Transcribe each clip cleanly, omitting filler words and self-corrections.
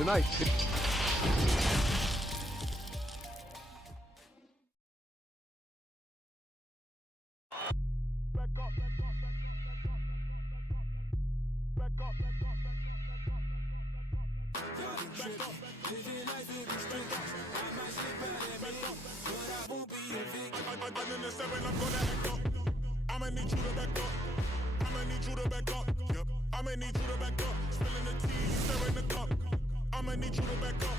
tonight. I'ma need you to back up. I'ma need you to back up. Yep. I'ma need you to back up. Spilling the tea, stirring the cup. I'ma need you to back up.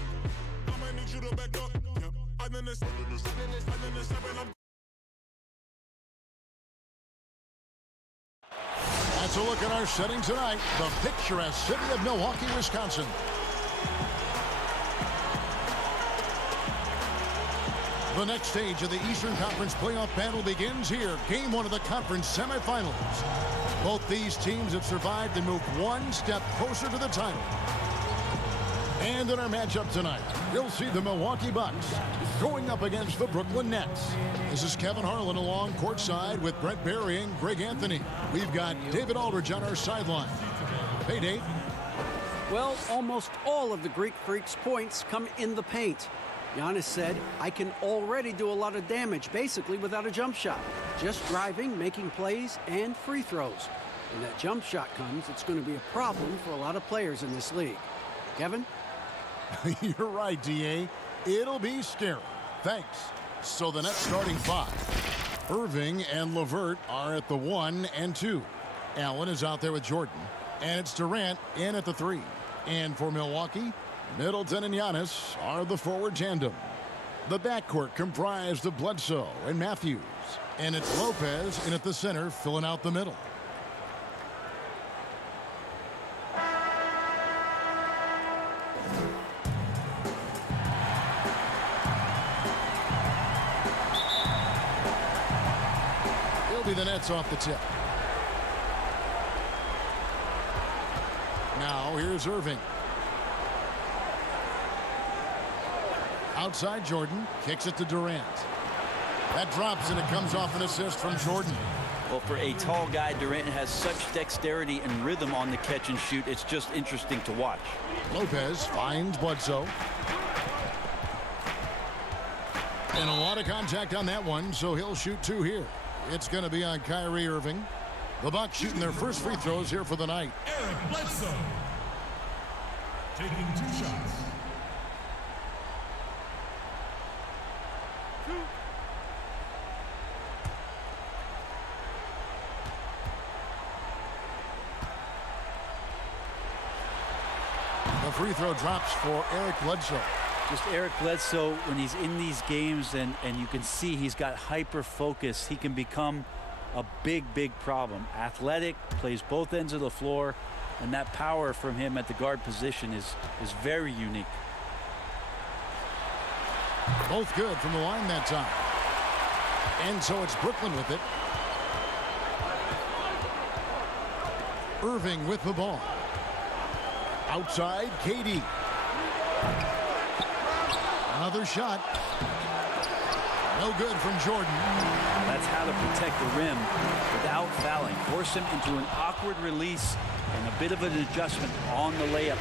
I'ma need you to back up. Yep. I'm in the seven. That's a look at our setting tonight. The picturesque city of Milwaukee, Wisconsin. The next stage of the Eastern Conference playoff battle begins here. Game 1 of the conference semifinals. Both these teams have survived and moved one step closer to the title. And in our matchup tonight, you'll see the Milwaukee Bucks going up against the Brooklyn Nets. This is Kevin Harlan along courtside with Brent Barry and Greg Anthony. We've got David Aldridge on our sideline. Hey, Dave. Well, almost all of the Greek Freak's points come in the paint. Giannis said, I can already do a lot of damage, basically without a jump shot. Just driving, making plays, and free throws. When that jump shot comes, it's going to be a problem for a lot of players in this league. Kevin? You're right, D.A. It'll be scary. Thanks. So the Nets starting 5. Irving and LeVert are at the 1 and 2. Allen is out there with Jordan. And it's Durant in at the 3. And for Milwaukee, Middleton and Giannis are the forward tandem. The backcourt comprised of Bledsoe and Matthews. And it's Lopez in at the center, filling out the middle. It'll be the Nets off the tip. Now here's Irving. Outside Jordan, kicks it to Durant. That drops and it comes off an assist from Jordan. Well, for a tall guy, Durant has such dexterity and rhythm on the catch and shoot. It's just interesting to watch. Lopez finds Bledsoe. And a lot of contact on that one, so he'll shoot 2 here. It's going to be on Kyrie Irving. The Bucks shooting their first free throws here for the night. Eric Bledsoe taking 2 shots. The free throw drops for Eric Bledsoe. Just Eric Bledsoe, when he's in these games and you can see he's got hyper focus, he can become a big problem. Athletic, plays both ends of the floor, and that power from him at the guard position is very unique. Both good from the line that time. And so it's Brooklyn with it. Irving with the ball. Outside, KD. Another shot. No good from Jordan. That's how to protect the rim without fouling. Force him into an awkward release and a bit of an adjustment on the layup.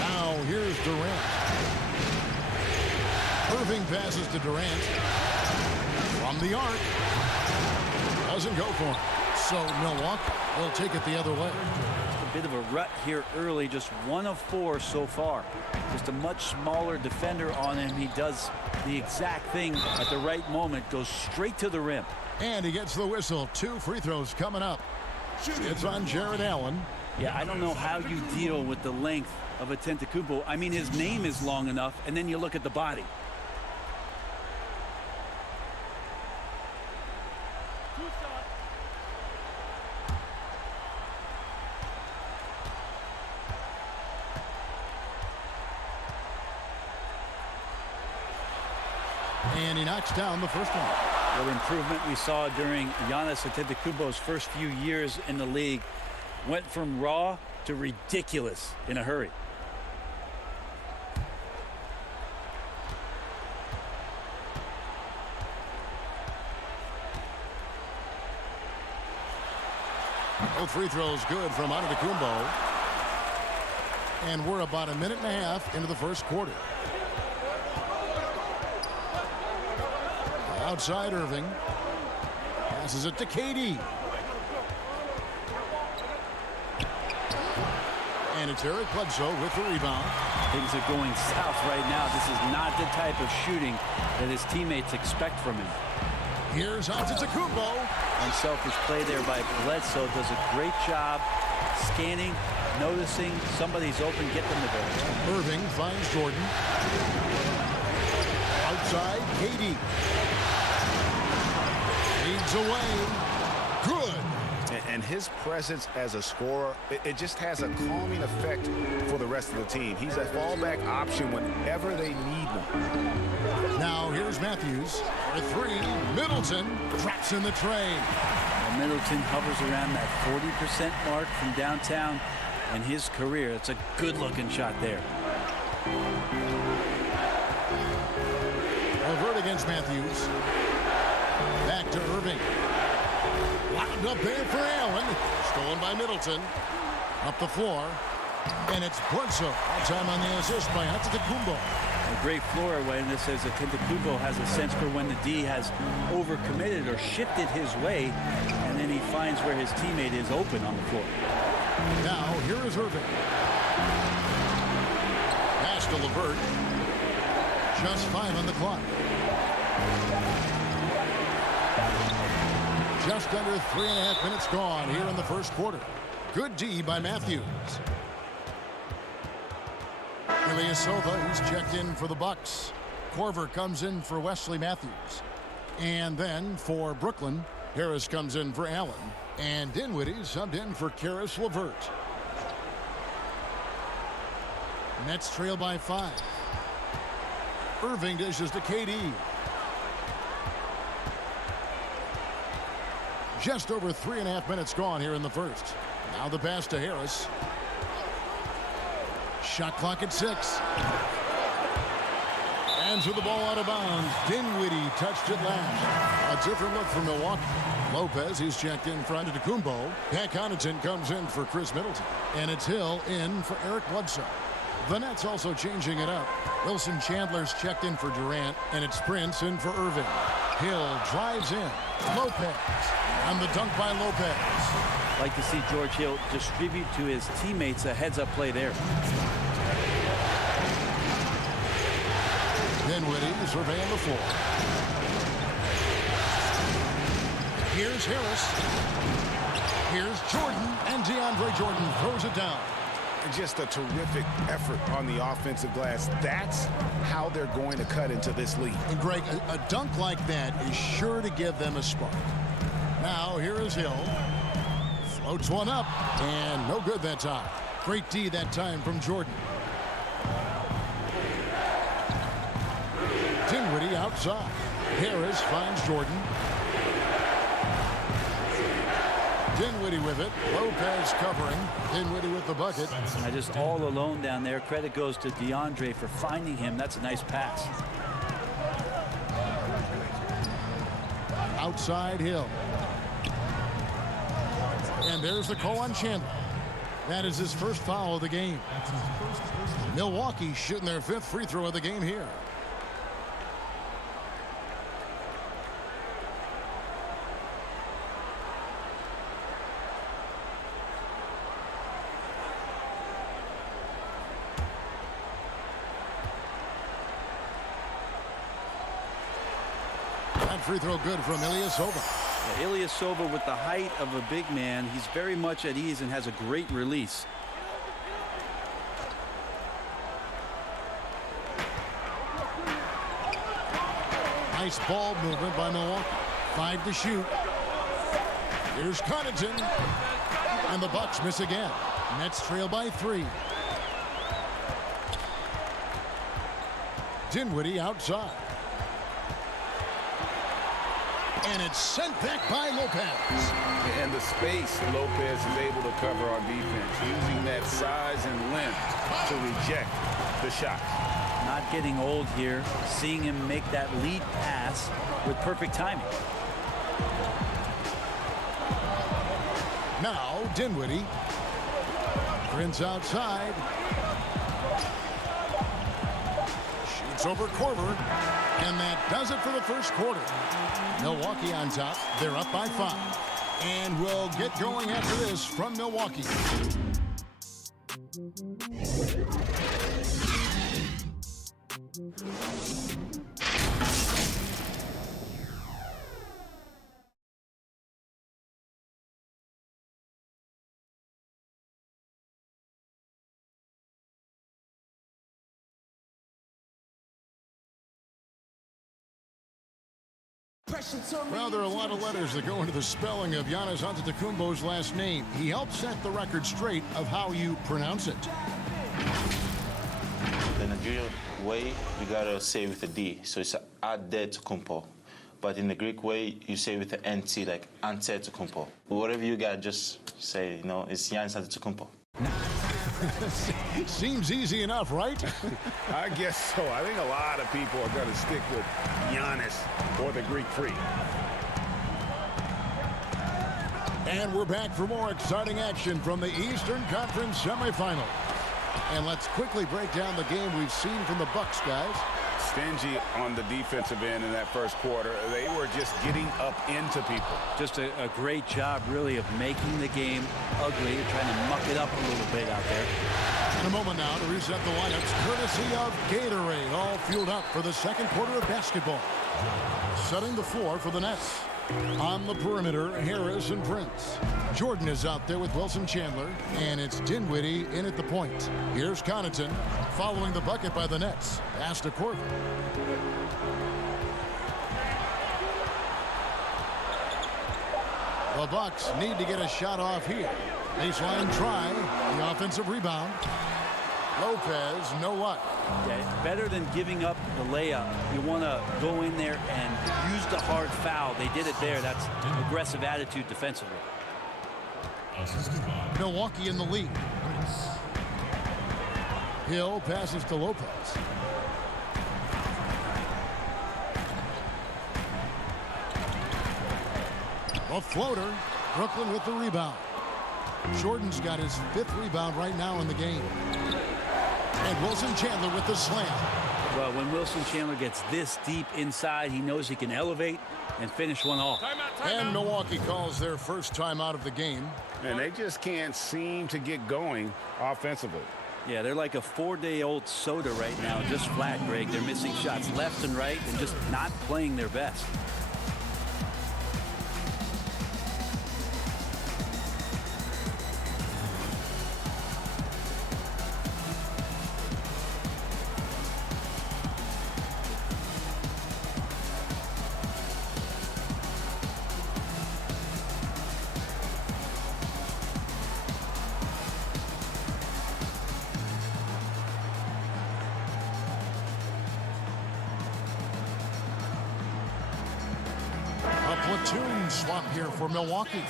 Now here's Durant. Irving passes to Durant. From the arc. Doesn't go for him. So Milwaukee will take it the other way. A bit of a rut here early, just 1 of 4 so far. Just a much smaller defender on him. He does the exact thing at the right moment, goes straight to the rim. And he gets the whistle. 2 free throws coming up. It's on Jared Allen. Yeah, I don't know how you deal with the length of a Antetokounmpo. I mean, his name is long enough, and then you look at the body. And he knocks down the first one. What improvement we saw during Giannis Antetokounmpo's first few years in the league. Went from raw to ridiculous in a hurry. Both free throws good from Antetokounmpo. And we're about a minute and a half into the first quarter. Outside Irving. Passes it to KD. And it's Eric Bledsoe with the rebound. Things are going south right now. This is not the type of shooting that his teammates expect from him. Here's Antetokounmpo. Unselfish play there by Bledsoe. Does a great job scanning, noticing somebody's open, get them the ball. Irving finds Jordan. Outside, KD. Leads away. Good. And his presence as a scorer, it just has a calming effect for the rest of the team. He's a fallback option whenever they need one. Now here's Matthews for three. Middleton drops in the tray. Well, Middleton hovers around that 40% mark from downtown in his career. It's a good-looking shot there. Levert against Matthews. Back to Irving. Locked up there for Allen. Stolen by Middleton. Up the floor. And it's Bledsoe. All time on the assist by Antetokounmpo. A great floor awareness says that Antetokounmpo has a sense for when the D has overcommitted or shifted his way, and then he finds where his teammate is open on the floor. Now, here is Irving. Pass to Levert. Just 5 on the clock. Just under 3.5 minutes gone here in the first quarter. Good D by Matthews. Ilyasova, who's checked in for the Bucks. Korver comes in for Wesley Matthews. And then for Brooklyn, Harris comes in for Allen. And Dinwiddie subbed in for Karis LeVert. Nets trail by 5. Irving dishes to KD. Just over 3.5 minutes gone here in the first. Now the pass to Harris. Shot clock at 6. And with the ball out of bounds, Dinwiddie touched it last. A different look for Milwaukee. Lopez, he's checked in for Antetokounmpo. Pat Connaughton comes in for Chris Middleton. And it's Hill in for Eric Bledsoe. The Nets also changing it up. Wilson Chandler's checked in for Durant, and it's Prince in for Irving. Hill drives in. Lopez. And the dunk by Lopez. Like to see George Hill distribute to his teammates a heads-up play there. Dinwiddie surveying the floor. Here's Harris. Here's Jordan, and DeAndre Jordan throws it down. Just a terrific effort on the offensive glass. That's how they're going to cut into this league. And Greg, a dunk like that is sure to give them a spark. Now here is Hill. Floats one up, and no good that time. Great D that time from Jordan. Dinwiddie outside. Harris finds Jordan. Dinwiddie with it. Lopez covering. Dinwiddie with the bucket. Just all alone down there. Credit goes to DeAndre for finding him. That's a nice pass. Outside Hill. And there's the call on Chandler. That is his first foul of the game. Milwaukee shooting their 5th free throw of the game here. That free throw good from Ilyasova. Ilyasova, with the height of a big man, he's very much at ease and has a great release. Nice ball movement by Milwaukee. 5 to shoot. Here's Connaughton. And the Bucks miss again. Nets trail by 3. Dinwiddie outside. And it's sent back by Lopez. And the space Lopez is able to cover on defense, using that size and length to reject the shot. Not getting old here. Seeing him make that lead pass with perfect timing. Now Dinwiddie. Prince outside. It's over Korver. And that does it for the first quarter. Milwaukee on top. They're up by 5. And we'll get going after this from Milwaukee. Well, there are a lot of letters that go into the spelling of Giannis Antetokounmpo's last name. He helped set the record straight of how you pronounce it. The Nigerian way, you gotta say with a D, so it's Antetokounmpo. But in the Greek way, you say with the NT, like Antetokounmpo. Whatever you got, just say, you know, it's Giannis Antetokounmpo. Seems easy enough, right? I guess so. I think a lot of people are going to stick with Giannis or the Greek Freak. And we're back for more exciting action from the Eastern Conference semifinals. And let's quickly break down the game we've seen from the Bucks, guys. Stingy on the defensive end in that first quarter. They were just getting up into people. Just a great job, really, of making the game ugly, trying to muck it up a little bit out there. In a moment now to reset the lineups, courtesy of Gatorade, all fueled up for the second quarter of basketball. Setting the floor for the Nets. On the perimeter, Harris and Prince. Jordan is out there with Wilson Chandler, and it's Dinwiddie in at the point. Here's Connaughton following the bucket by the Nets. Pass to Korver. The Bucks need to get a shot off here. Baseline try, the offensive rebound. Lopez, no luck. Yeah, better than giving up the layup. You want to go in there and use the hard foul. They did it there. That's aggressive attitude defensively. Milwaukee in the lead. Hill passes to Lopez. A floater. Brooklyn with the rebound. Jordan's got his 5th rebound right now in the game. And Wilson Chandler with the slam. Well, when Wilson Chandler gets this deep inside, he knows he can elevate and finish one off. And Milwaukee calls their first time out of the game. And they just can't seem to get going offensively. Yeah, they're like a 4-day-old soda right now, just flat, Greg. They're missing shots left and right and just not playing their best. Platoon swap here for Milwaukee.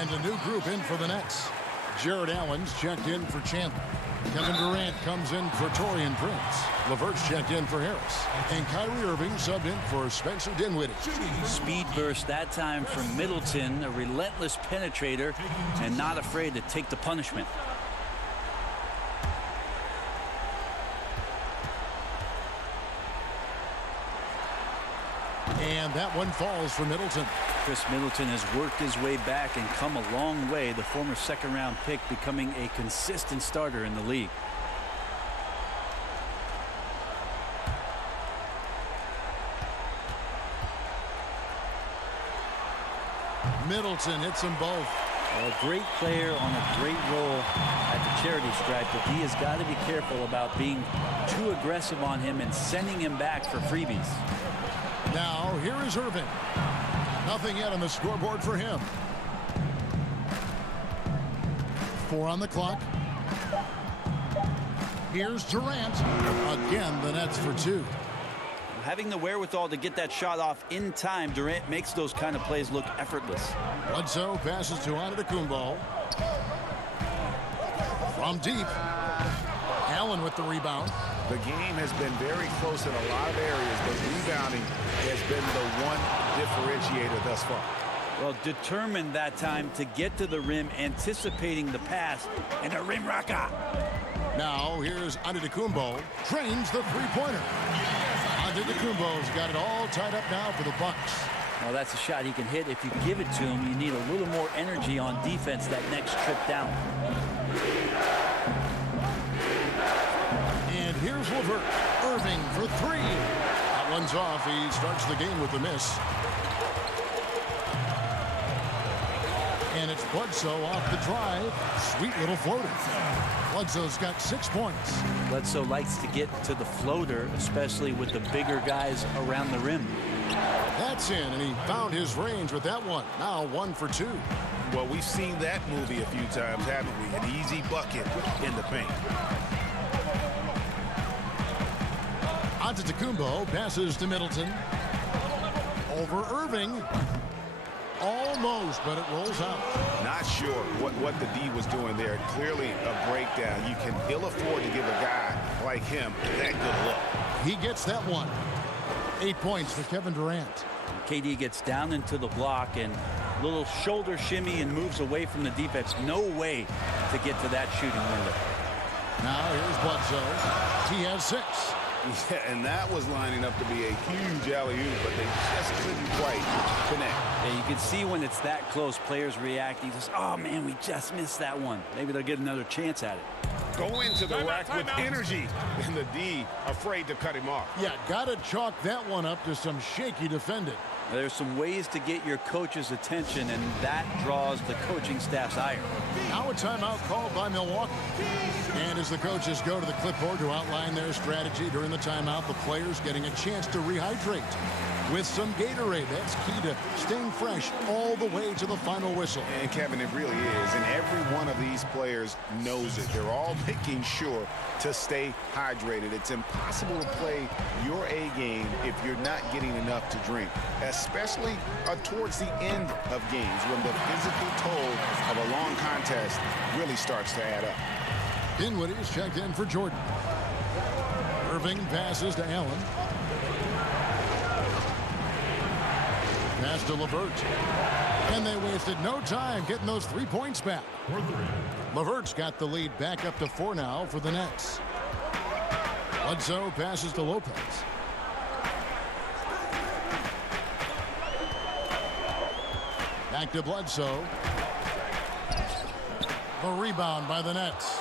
And a new group in for the Nets. Jared Allen's checked in for Chandler. Kevin Durant comes in for Taurean Prince. LeVert's checked in for Harris. And Kyrie Irving subbed in for Spencer Dinwiddie. Speed burst that time from Middleton, a relentless penetrator and not afraid to take the punishment. And that one falls for Middleton. Chris Middleton has worked his way back and come a long way. The former second-round pick becoming a consistent starter in the league. Middleton hits them both. A great player on a great role at the charity stripe, but he has got to be careful about being too aggressive on him and sending him back for freebies. Now, here is Irving. Nothing yet on the scoreboard for him. 4 on the clock. Here's Durant. Again, the Nets for 2. Having the wherewithal to get that shot off in time, Durant makes those kind of plays look effortless. Bledsoe passes to Antetokounmpo. From deep. Allen with the rebound. The game has been very close in a lot of areas, but rebounding has been the one differentiator thus far. Well, determined that time to get to the rim, anticipating the pass, and a rim rocker. Now, here's Antetokounmpo. Trains the three-pointer. Antetokounmpo's got it all tied up now for the Bucks. Well, that's a shot he can hit. If you give it to him, you need a little more energy on defense that next trip down. And here's LeVert. Irving for three. That one's off. He starts the game with a miss. And it's Bledsoe off the drive. Sweet little floater. Bledsoe's got 6 points. Bledsoe likes to get to the floater, especially with the bigger guys around the rim. That's in, and he found his range with that one. Now 1 for 2. Well, we've seen that movie a few times, haven't we? An easy bucket in the paint. Antetokounmpo passes to Middleton. Over Irving. Almost, but it rolls out. Not sure what the D was doing there. Clearly a breakdown. You can ill afford to give a guy like him that good look. He gets that one. 8 points for Kevin Durant. KD gets down into the block and little shoulder shimmy and moves away from the defense. No way to get to that shooting window. Now here's Bledsoe. He has 6. Yeah, and that was lining up to be a huge alley-oop, but they just couldn't quite connect. Yeah, you can see when it's that close, players react. He says, oh, man, we just missed that one. Maybe they'll get another chance at it. Go into the rack with energy, and the D afraid to cut him off. Yeah, got to chalk that one up to some shaky defending. There's some ways to get your coach's attention, and that draws the coaching staff's ire. Now a timeout called by Milwaukee. And as the coaches go to the clipboard to outline their strategy during the timeout, the players getting a chance to rehydrate with some Gatorade. That's key to staying fresh all the way to the final whistle. And Kevin, it really is. And every one of these players knows it. They're all making sure to stay hydrated. It's impossible to play your A game if you're not getting enough to drink, especially towards the end of games when the physical toll of a long contest really starts to add up. Dinwiddie's checked in for Jordan. Irving passes to Allen. Pass to LeVert. And they wasted no time getting those 3 points back. LeVert's got the lead back up to 4 now for the Nets. Bledsoe passes to Lopez. Back to Bledsoe. The rebound by the Nets.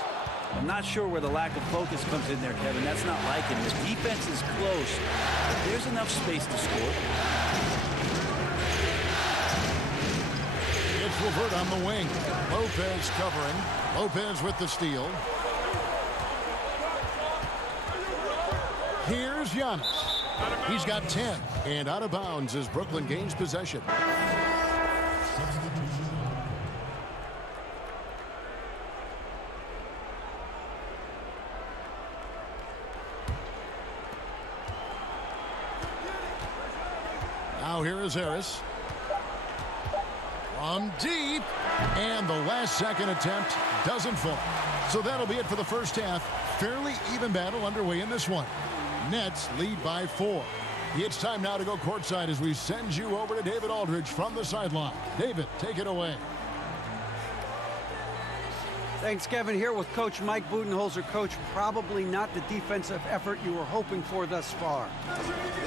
I'm not sure where the lack of focus comes in there, Kevin. That's not like him. The defense is close, but there's enough space to score. It's LeVert on the wing. Lopez covering. Lopez with the steal. Here's Giannis. He's got 10. And out of bounds as Brooklyn gains possession. Now here is Harris. From deep. And the last second attempt doesn't fall. So that'll be it for the first half. Fairly even battle underway in this one. Nets lead by 4. It's time now to go courtside as we send you over to David Aldridge from the sideline. David, take it away. Thanks, Kevin. Here with Coach Mike Budenholzer. Coach, probably not the defensive effort you were hoping for thus far.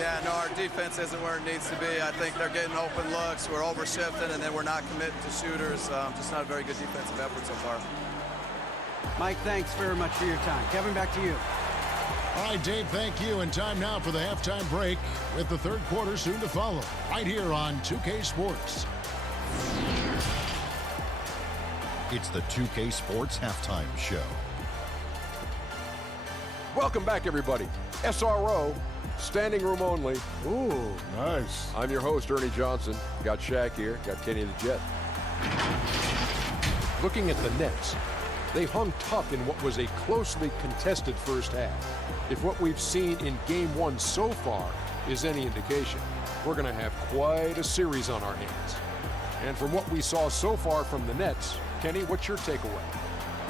Yeah, no, our defense isn't where it needs to be. I think they're getting open looks. We're overshifting, and then we're not committing to shooters. Just not a very good defensive effort so far. Mike, thanks very much for your time. Kevin, back to you. All right, Dave, thank you. And time now for the halftime break with the third quarter soon to follow. Right here on 2K Sports. It's the 2K Sports Halftime Show. Welcome back, everybody. SRO, standing room only. Ooh, nice. I'm your host, Ernie Johnson. Got Shaq here, got Kenny the Jet. Looking at the Nets, they hung tough in what was a closely contested first half. If what we've seen in Game 1 so far is any indication, we're going to have quite a series on our hands. And from what we saw so far from the Nets, Kenny, what's your takeaway?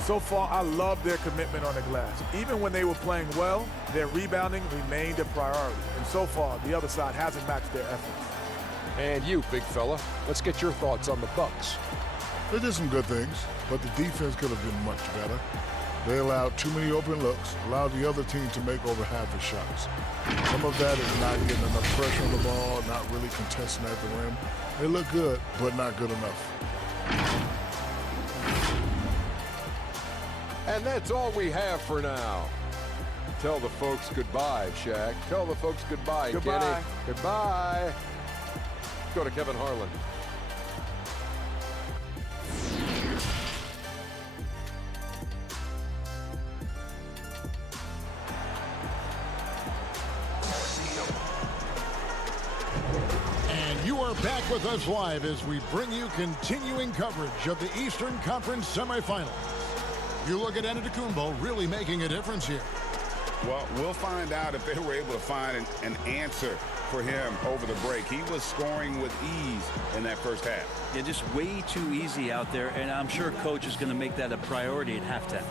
So far, I love their commitment on the glass. Even when they were playing well, their rebounding remained a priority. And so far, the other side hasn't matched their efforts. And you, big fella, let's get your thoughts on the Bucks. They did some good things, but the defense could have been much better. They allowed too many open looks, allowed the other team to make over half his shots. Some of that is not getting enough pressure on the ball, not really contesting at the rim. They look good, but not good enough. And that's all we have for now. Tell the folks goodbye, Shaq. Tell the folks goodbye, Goodbye. Kenny. Goodbye. Go to Kevin Harlan. And you are back with us live as we bring you continuing coverage of the Eastern Conference semifinals. You look at Antetokounmpo really making a difference here. Well, we'll find out if they were able to find an answer for him over the break. He was scoring with ease in that first half. Yeah, just way too easy out there, and I'm sure coach is going to make that a priority at halftime.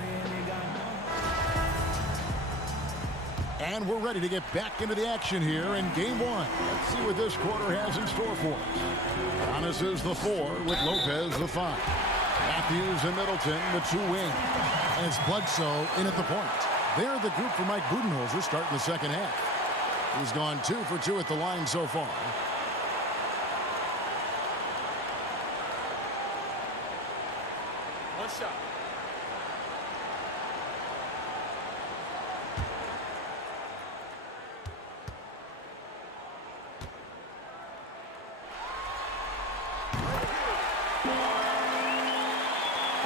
And we're ready to get back into the action here in game one. Let's see what this quarter has in store for us. Giannis is the 4 with Lopez the 5. Matthews and Middleton, the 2 wings. And it's Bledsoe in at the point. They're the group for Mike Budenholzer starting the second half. He's gone 2 for 2 at the line so far. One shot.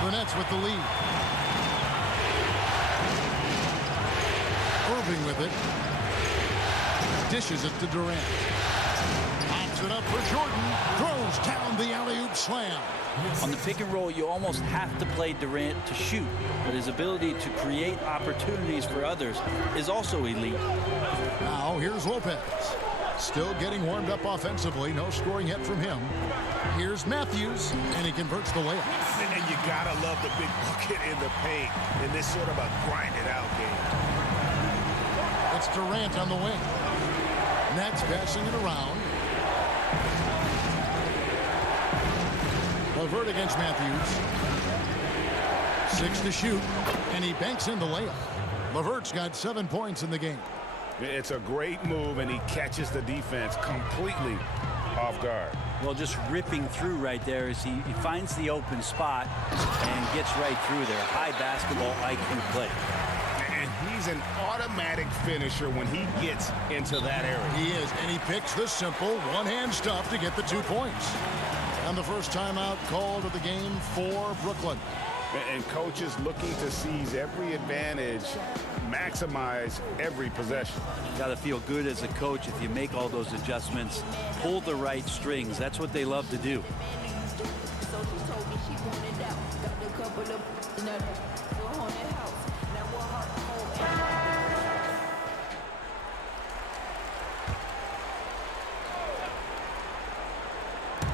The Nets with the lead. Irving with it. Dishes it to Durant. Pops it up for Jordan. Throws down the alley-oop slam. On the pick and roll, you almost have to play Durant to shoot, but his ability to create opportunities for others is also elite. Now here's Lopez. Still getting warmed up offensively. No scoring yet from him. Here's Matthews, and he converts the layup. And you gotta love the big bucket in the paint in this sort of a grinded-out game. It's Durant on the wing. Nets passing it around. LeVert against Matthews. 6 to shoot, and he banks in the layup. LeVert's got 7 points in the game. It's a great move, and he catches the defense completely off guard. Well, just ripping through right there as he finds the open spot and gets right through there. High basketball IQ play. And he's an automatic finisher when he gets into that area. He is, and he picks the simple one-hand stuff to get the 2 points. And the first timeout called of the game for Brooklyn. And coaches looking to seize every advantage, maximize every possession. Got to feel good as a coach if you make all those adjustments, pull the right strings. That's what they love to do.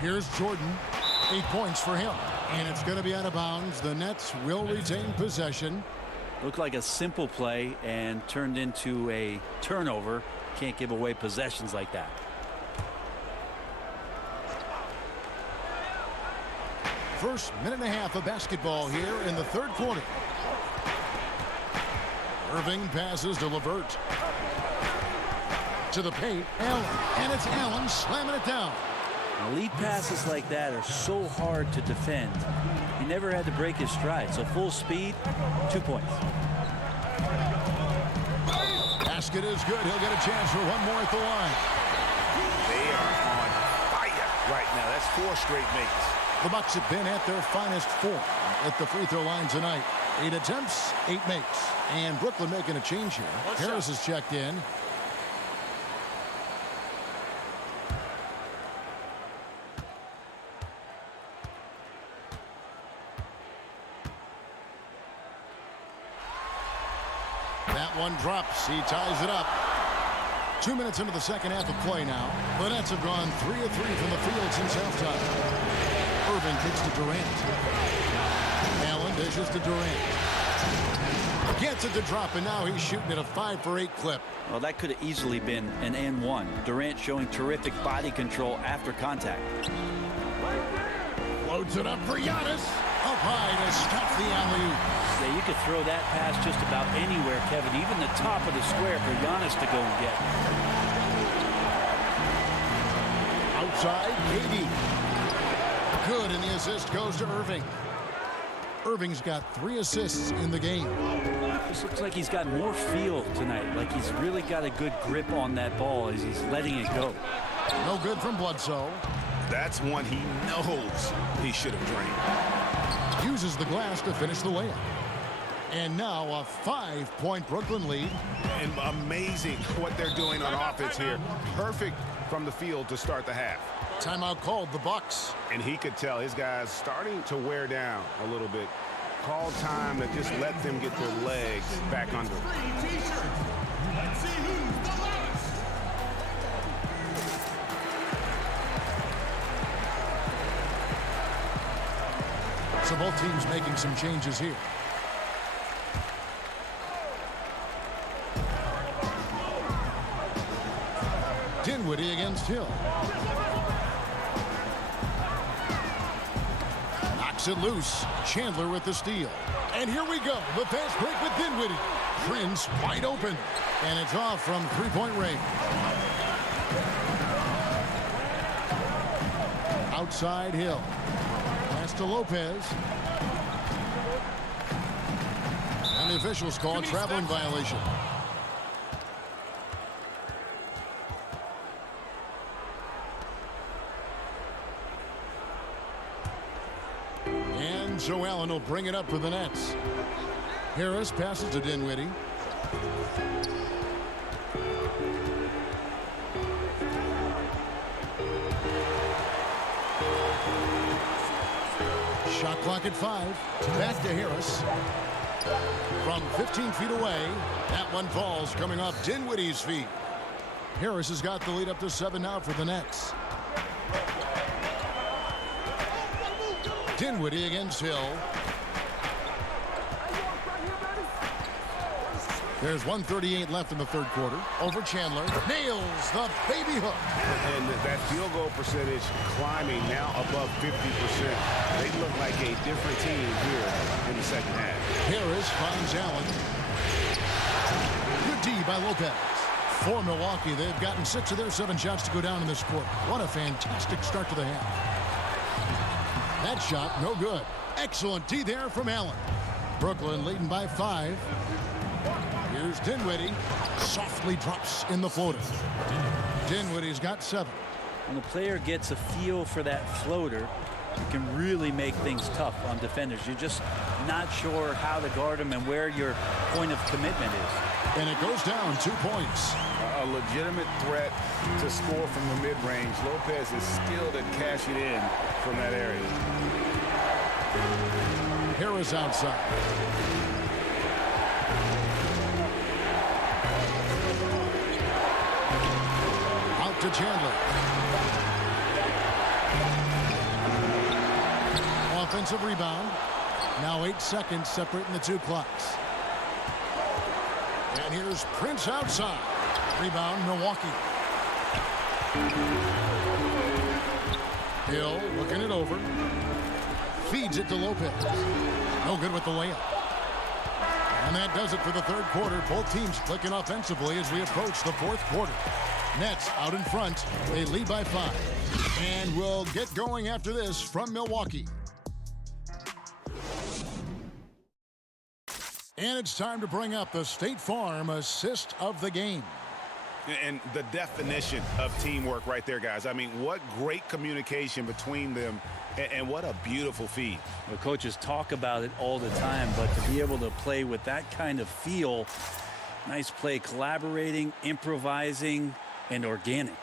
Here's Jordan. 8 points for him. And it's going to be out of bounds. The Nets will retain possession. Looked like a simple play and turned into a turnover. Can't give away possessions like that. First minute and a half of basketball here in the third quarter. Irving passes to LeVert. To the paint, Allen. And it's Allen slamming it down. Lead passes like that are so hard to defend. He never had to break his stride, so full speed, 2 points. Basket is good. He'll get a chance for one more at the line. They are on fire right now. That's 4 straight makes. The Bucks have been at their finest form at the free throw line tonight. 8 attempts, 8 makes. And Brooklyn making a change here. Harris has checked in. That one drops. He ties it up. 2 minutes into the second half of play now. The Nets have gone 3 of 3 from the field since halftime. Irving kicks to Durant. Allen dishes to Durant. Gets it to drop, and now he's shooting at a 5 for 8 clip. Well, that could have easily been an N1. Durant showing terrific body control after contact. Loads it up for Giannis. A up high to stop the alley-oop. Yeah, you could throw that pass just about anywhere, Kevin, even the top of the square for Giannis to go and get. Outside, KD. Good, and the assist goes to Irving. Irving's got 3 assists in the game. This looks like he's got more feel tonight, like he's really got a good grip on that ball as he's letting it go. No good from Bledsoe. That's one he knows he should have drained. Uses the glass to finish the layup. And now a 5-point Brooklyn lead. And amazing what they're doing on offense here. Perfect from the field to start the half. Timeout called, the Bucks. And he could tell his guys starting to wear down a little bit. Call time to just let them get their legs back under. Let's see who's the last. So both teams making some changes here. Dinwiddie against Hill. Knocks it loose. Chandler with the steal. And here we go. The fast break with Dinwiddie. Prince wide open. And it's off from three-point range. Outside Hill. Pass to Lopez. And the officials call a traveling violation. And Joe Allen will bring it up for the Nets. Harris passes to Dinwiddie. Shot clock at 5. Back to Harris. From 15 feet away, that one falls coming off Dinwiddie's feet. Harris has got the lead up to 7 now for the Nets. Dinwiddie against Hill. There's 1:38 left in the third quarter. Over Chandler. Nails the baby hook. And that field goal percentage climbing now above 50%. They look like a different team here in the second half. Harris finds Allen. Good D by Lopez. For Milwaukee, they've gotten 6 of their 7 shots to go down in this quarter. What a fantastic start to the half. That shot, no good. Excellent D there from Allen. Brooklyn leading by 5. Here's Dinwiddie. Softly drops in the floater. Dinwiddie's got 7. When a player gets a feel for that floater, it can really make things tough on defenders. You're just not sure how to guard them and where your point of commitment is. And it goes down 2 points. A legitimate threat to score from the mid-range. Lopez is skilled at cashing in from that area. Harris outside. Out to Chandler. Offensive rebound. Now 8 seconds separating the 2 clocks. And here's Prince outside. Rebound, Milwaukee. Hill looking it over. Feeds it to Lopez. No good with the layup. And that does it for the third quarter. Both teams clicking offensively as we approach the fourth quarter. Nets out in front. They lead by 5. And we'll get going after this from Milwaukee. And it's time to bring up the State Farm assist of the game. And the definition of teamwork right there, guys. I mean, what great communication between them, and what a beautiful feed. The coaches talk about it all the time, but to be able to play with that kind of feel, nice play, collaborating, improvising, and organic.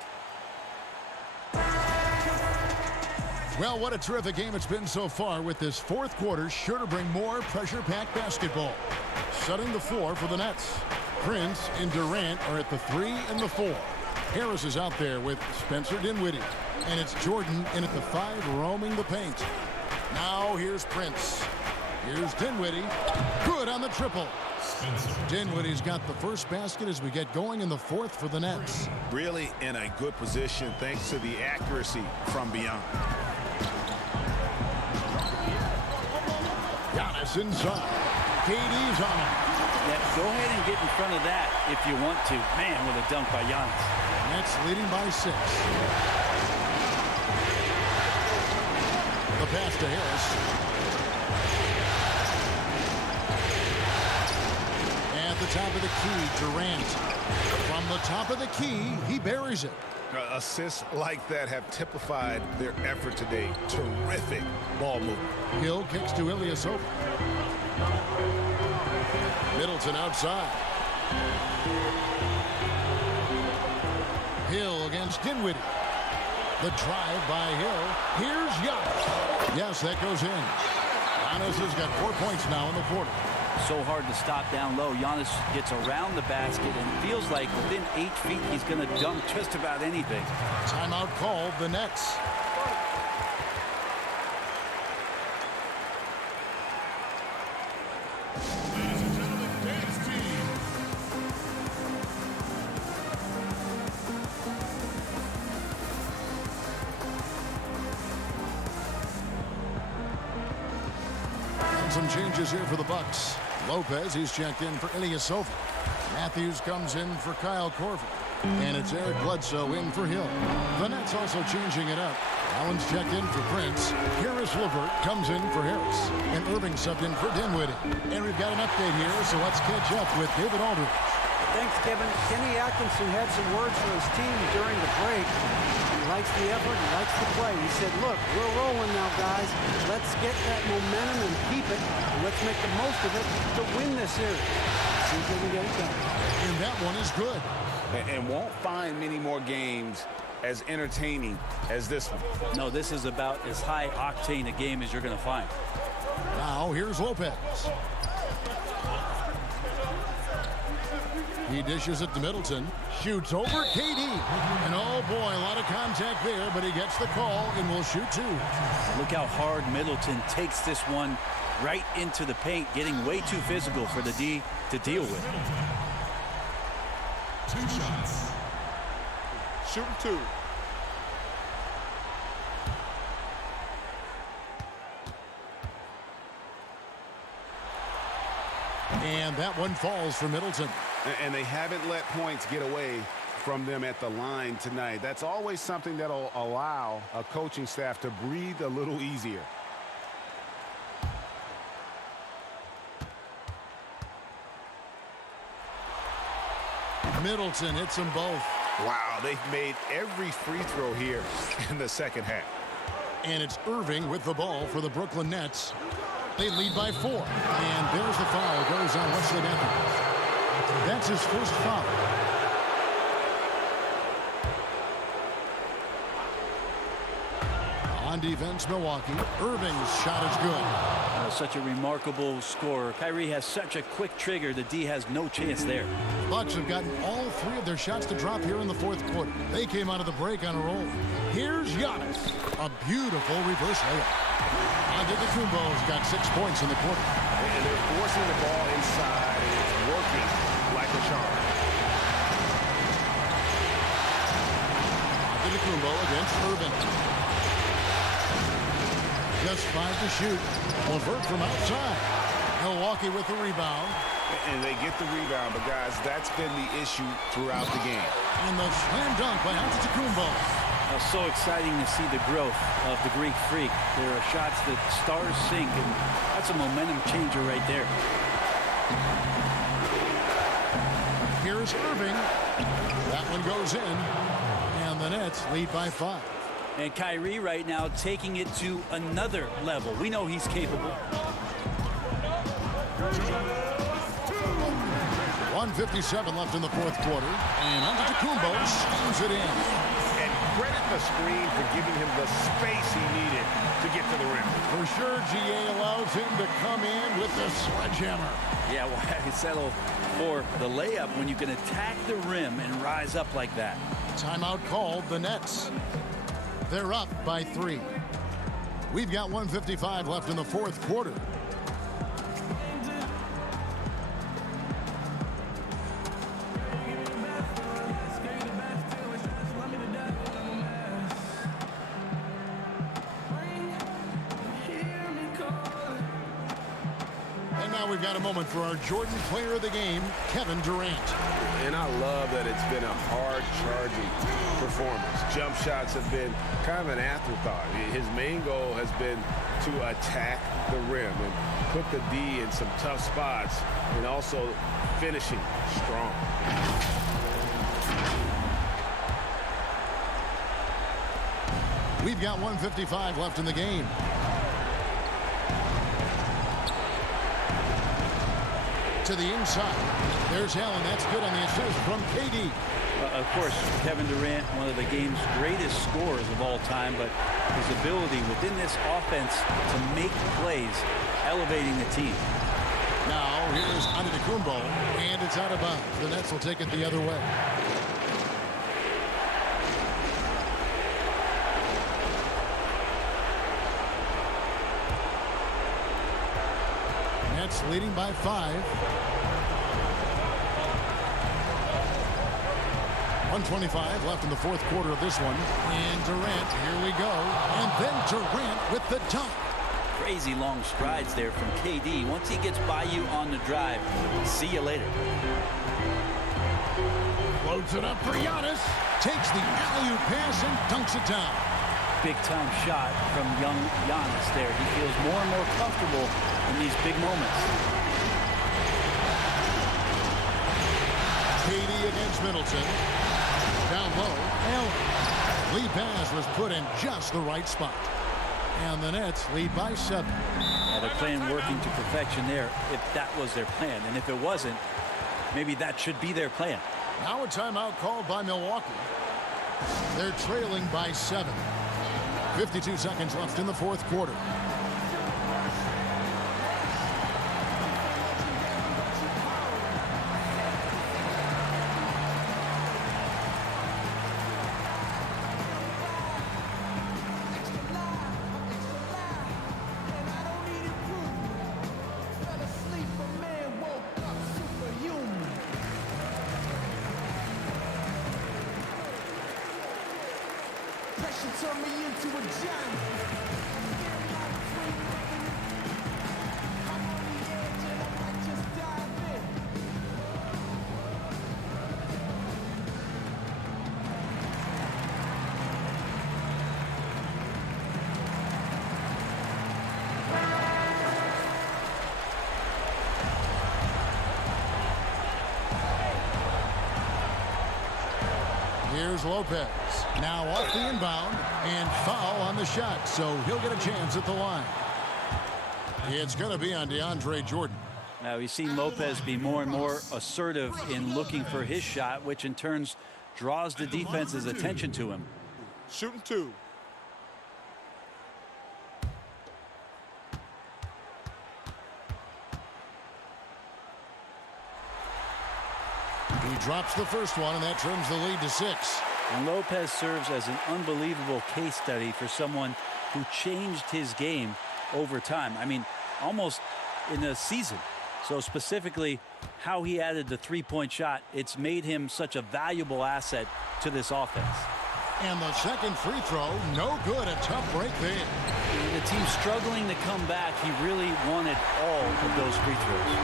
Well, what a terrific game it's been so far, with this fourth quarter sure to bring more pressure-packed basketball. Setting the floor for the Nets. Prince and Durant are at the 3 and the 4. Harris is out there with Spencer Dinwiddie. And it's Jordan in at the 5, roaming the paint. Now here's Prince. Here's Dinwiddie. Good on the triple. Dinwiddie's got the first basket as we get going in the fourth for the Nets. Really in a good position thanks to the accuracy from beyond. Giannis inside. KD's on it. Yeah, go ahead and get in front of that if you want to. Man, with a dunk by Giannis. Nets leading by 6. The pass to Harris. At the top of the key, Durant. From the top of the key, he buries it. Assists like that have typified their effort today. Terrific ball movement. Hill kicks to Ilyasova. Middleton outside. Hill against Dinwiddie. The drive by Hill. Here's Giannis. Yes, that goes in. Giannis has got 4 points now in the quarter. So hard to stop down low. Giannis gets around the basket and feels like within 8 feet he's going to dunk just about anything. Timeout called, the Nets. Some changes here for the Bucks. Lopez, he's checked in for Ilyasova. Matthews comes in for Kyle Korver. And it's Eric Bledsoe in for Hill. The Nets also changing it up. Allen's checked in for Prince. Harris LeVert comes in for Harris. And Irving subbed in for Dinwiddie. And we've got an update here, so let's catch up with David Aldridge. Thanks, Kevin. Kenny Atkinson had some words for his team during the break. He likes the effort, he likes the play. He said, look, we're rolling now, guys. Let's get that momentum and keep it. And let's make the most of it to win this series. See if we can get it done. And that one is good. And won't find many more games as entertaining as this one. No, this is about as high octane a game as you're going to find. Now here's Lopez. He dishes it to Middleton. Shoots over KD. And oh boy, a lot of contact there, but he gets the call and will shoot 2. Look how hard Middleton takes this one right into the paint, getting way too physical for the D to deal with. 2 shots. Shooting 2. And that one falls for Middleton. And they haven't let points get away from them at the line tonight. That's always something that'll allow a coaching staff to breathe a little easier. Middleton hits them both. Wow, they've made every free throw here in the second half. And it's Irving with the ball for the Brooklyn Nets. They lead by 4. And there's the foul. Goes on Wesley Matthews. That's his first foul. On defense, Milwaukee. Irving's shot is good. Such a remarkable scorer. Kyrie has such a quick trigger. The D has no chance there. Bucks have gotten all 3 of their shots to drop here in the 4th quarter. They came out of the break on a roll. Here's Giannis. A beautiful reverse layup. Antetokounmpo's got 6 points in the quarter. And they're forcing the ball inside, and it's working like a charm. Antetokounmpo against Irving. Just 5 to shoot. LeVert from outside. Milwaukee with the rebound. And they get the rebound, but guys, that's been the issue throughout the game. And the slam dunk by Antetokounmpo. So exciting to see the growth of the Greek Freak. There are shots that stars sink, and that's a momentum changer right there. Here's Irving. That one goes in. And the Nets lead by 5. And Kyrie right now taking it to another level. We know he's capable. 1:57 left in the 4th quarter. And Antetokounmpo slams it in. And credit the screen for giving him the space he needed to get to the rim. For sure, GA allows him to come in with the sledgehammer. Yeah, why settle for the layup when you can attack the rim and rise up like that? Timeout called, the Nets. They're up by 3. We've got 1:55 left in the 4th quarter. we've got a moment for our Jordan Player of the Game, Kevin Durant. And I love that it's been a hard-charging performance. Jump shots have been kind of an afterthought. His main goal has been to attack the rim and put the D in some tough spots and also finishing strong. We've got 1:55 left in the game. To the inside. There's Allen. That's good on the assist from KD. Of course, Kevin Durant, one of the game's greatest scorers of all time, but his ability within this offense to make plays, elevating the team. Now, here's Antetokounmpo, and it's out of bounds. The Nets will take it the other way. Nets leading by 5. 1:25 left in the fourth quarter of this one. And Durant, here we go. And then Durant with the dunk. Crazy long strides there from KD. Once he gets by you on the drive, see you later. Loads it up for Giannis. Takes the alley-oop pass and dunks it down. Big-time shot from young Giannis there. He feels more and more comfortable in these big moments. KD against Middleton. Down low. Allen. Lead pass was put in just the right spot. And the Nets lead by 7. Yeah, their plan working to perfection there, if that was their plan. And if it wasn't, maybe that should be their plan. Now a timeout called by Milwaukee. They're trailing by 7. 52 seconds left in the fourth quarter. Turn me into a giant. Here's Lopez. Now off the inbound and foul on the shot, so he'll get a chance at the line. It's going to be on DeAndre Jordan. Now we've seen Lopez be more and more assertive in looking for his shot, which in turn draws the defense's attention to him. Shooting 2. He drops the first one, and that trims the lead to 6. And Lopez serves as an unbelievable case study for someone who changed his game over time. I mean, almost in a season. So specifically, how he added the three-point shot, it's made him such a valuable asset to this offense. And the second free throw, no good. A tough break there. The team struggling to come back. He really wanted all of those free throws.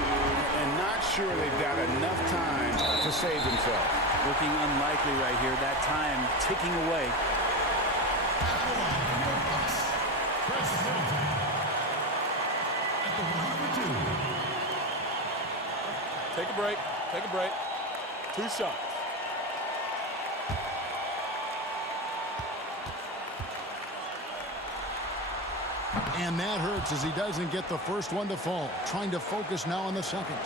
And not sure they've got enough time to save themselves. Looking unlikely right here. That time ticking away. Take a break. Take a break. 2 shots. And that hurts as he doesn't get the first one to fall. Trying to focus now on the second.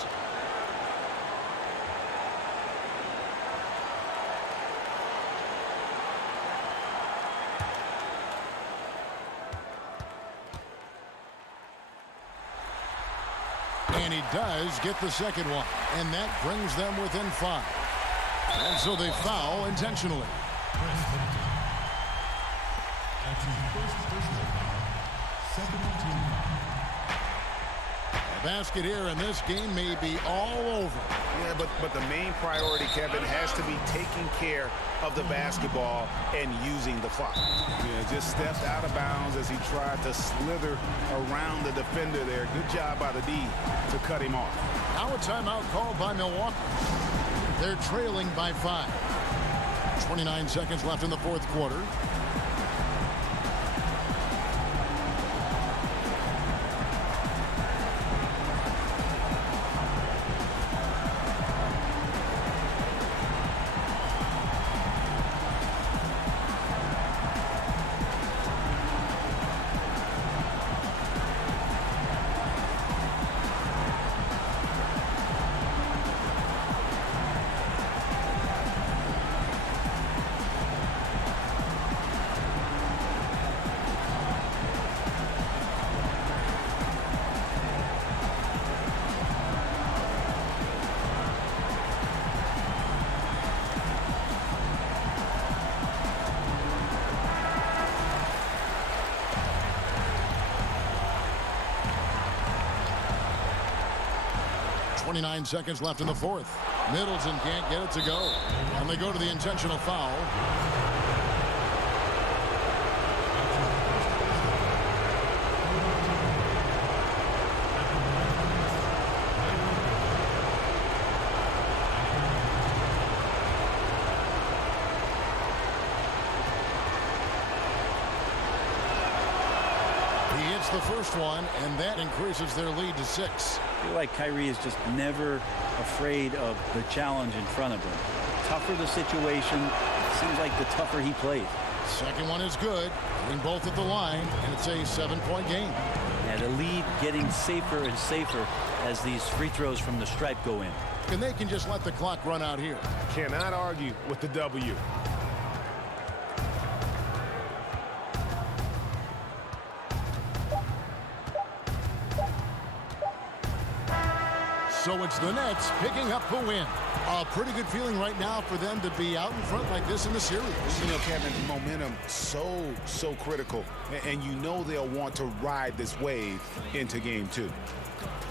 And he does get the second one. And that brings them within 5. And so they foul intentionally. basket here, and this game may be all over. Yeah, but the main priority, Kevin, has to be taking care of the basketball and using the clock. Yeah, just stepped out of bounds as he tried to slither around the defender there. Good job by the D to cut him off. Now a timeout called by Milwaukee. They're trailing by 5. 29 seconds left in the fourth quarter. .29 seconds left in the fourth. Middleton can't get it to go. And they go to the intentional foul. He hits the first one, and that increases their lead to 6. I feel like Kyrie is just never afraid of the challenge in front of him. Tougher the situation, seems like the tougher he plays. Second one is good. Getting both at the line, and it's a 7-point game. And the lead getting safer and safer as these free throws from the stripe go in. And they can just let the clock run out here. Cannot argue with the W. So it's the Nets picking up the win. A pretty good feeling right now for them to be out in front like this in the series. You know, Kevin, momentum so critical. And you know they'll want to ride this wave into game 2.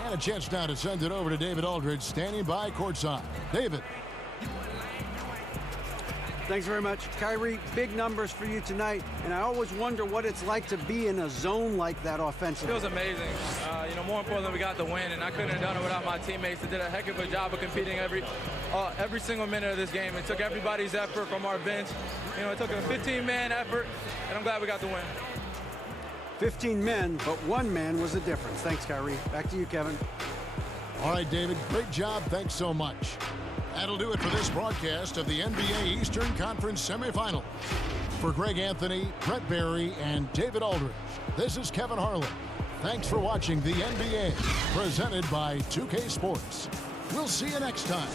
And a chance now to send it over to David Aldridge, standing by courtside. David. Thanks very much. Kyrie, big numbers for you tonight, and I always wonder what it's like to be in a zone like that offensively. It was amazing. More importantly, we got the win, and I couldn't have done it without my teammates. They did a heck of a job of competing every single minute of this game. It took everybody's effort from our bench. It took a 15-man effort, and I'm glad we got the win. 15 men, but one man was the difference. Thanks, Kyrie. Back to you, Kevin. All right, David, great job. Thanks so much. That'll do it for this broadcast of the NBA Eastern Conference Semifinal. For Greg Anthony, Brett Barry, and David Aldridge, this is Kevin Harlan. Thanks for watching the NBA, presented by 2K Sports. We'll see you next time.